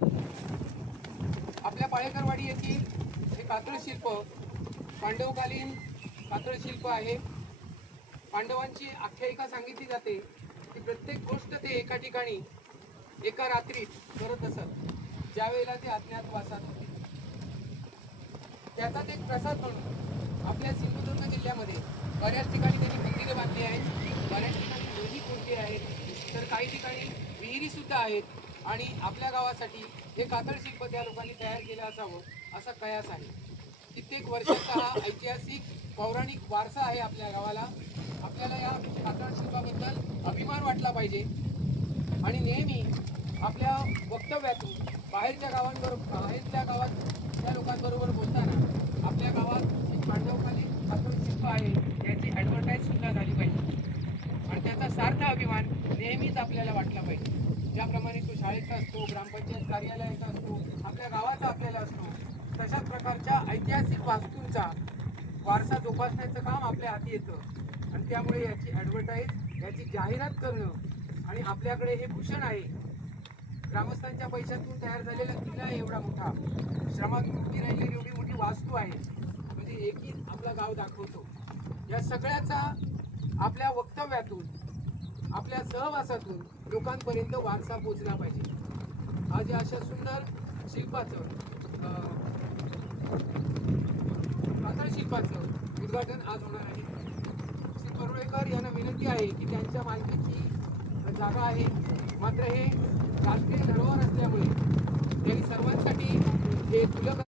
आपल्या पाळेकरवाडी येथील हे कातळ शिल्प पांडवकालीन कातळ शिल्प आहे. पांडवांची आख्यायिका सांगितली जाते की प्रत्येक गोष्ट ते एका ठिकाणी एका रात्रीत करत असत, ज्यावेळेला ते अज्ञातवासात होते. त्याचाच एक प्रसाद म्हणून आपल्या सिंधुदुर्ग जिल्ह्यामध्ये बऱ्याच ठिकाणी त्यांनी मंदिरे बांधली आहेत, बऱ्याच ठिकाणी नदी कोणती आहेत, तर काही ठिकाणी विहिरी सुद्धा आहेत. आणि आपल्या गावासाठी हे कातळ शिल्प त्या लोकांनी तयार केलं असावं असा कयास आहे. कित्येक वर्षाचा हा ऐतिहासिक पौराणिक वारसा आहे आपल्या गावाला. आपल्याला या कातळ शिल्पाबद्दल अभिमान वाटला पाहिजे आणि नेहमी आपल्या वक्तव्यातून बाहेरच्या गावात त्या लोकांबरोबर बोलताना आपल्या गावात एक पांडवकालीन कातळ शिल्प आहे याची ॲडव्हर्टाईज सुद्धा झाली पाहिजे आणि त्याचा सार्थ अभिमान नेहमीच आपल्याला वाटला पाहिजे. ज्याप्रमाणे तो शाळेचा असतो, ग्रामपंचायत कार्यालयाचा असतो, आपल्या गावाचा आपल्याला असतो, तशाच प्रकारच्या ऐतिहासिक वास्तूंचा वारसा जोपासण्याचं काम आपल्या हाती येतं आणि त्यामुळे याची ॲडव्हर्टाईज, याची जाहिरात करणं आणि आपल्याकडे हे भूषण आहे, ग्रामस्थांच्या पैशातून तयार झालेला किल्ला आहे एवढा मोठा, श्रमातून उभी राहिलेली एवढी मोठी वास्तू आहे, म्हणजे एकही आपलं गाव दाखवतो. या सगळ्याचा आपल्या वक्तव्यातून, आपल्या सहवासातून लोकांपर्यंत वारसा पोचला पाहिजे. आज या अशा सुंदर शिल्पाचं कातळ शिल्पाचं उद्घाटन आज होणार आहे. श्री परुळेकर यांना विनंती आहे की त्यांच्या मालकीची जागा आहे, मात्र हे राष्ट्रीय धरोहर असल्यामुळे त्यांनी सर्वांसाठी हे खुलं